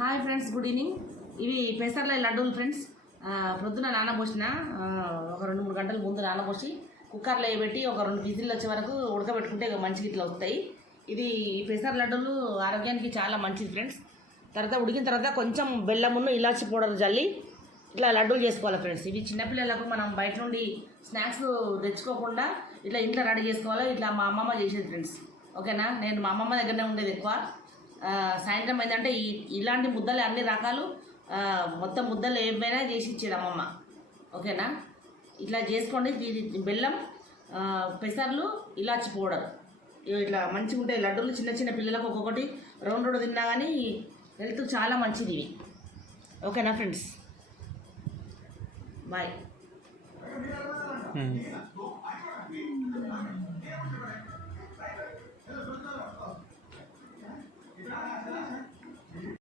Hi friends, good evening. ఇవి పెసర్ల లడ్డూలు friends. ప్రొద్దున నానబోసిన ఒక 2-3 గంటల ముందు నానబోసి కుక్కర్లో వేయబెట్టి ఒక 2 విజిల్లు వచ్చే వరకు ఉడకబెట్టుకుంటే మంచిగా ఇట్లా వస్తాయి. ఇది పెసర లడ్డూలు ఆరోగ్యానికి చాలా మంచిది ఫ్రెండ్స్. తర్వాత ఉడికిన తర్వాత కొంచెం బెల్లమును ఇలాచి పౌడర్ జల్లి ఇట్లా లడ్డూలు చేసుకోవాలి ఫ్రెండ్స్. ఇవి చిన్నపిల్లలకు మనం బయట నుండి స్నాక్స్ తెచ్చుకోకుండా ఇట్లా ఇంట్లో రెడీ చేసుకోవాలి. ఇట్లా మా అమ్మమ్మ చేసేది ఫ్రెండ్స్. ఓకేనా, నేను మా అమ్మమ్మ దగ్గరనే ఉండేది ఎక్కువ. సాయంత్రం ఏంటంటే ఇలాంటి ముద్దలు అన్ని రకాలు మొత్తం ముద్దలు ఏమైనా చేసి ఇచ్చేది అమ్మమ్మ. ఓకేనా, ఇట్లా చేసుకోండి. బెల్లం, పెసర్లు, ఇలాచి పౌడర్ ఇట్లా మంచిగా ఉంటాయి లడ్డూలు. చిన్న చిన్న పిల్లలకు ఒక్కొక్కటి 2 తిన్నా కానీ హెల్త్ చాలా మంచిది ఇవి. ఓకేనా ఫ్రెండ్స్, బాయ్.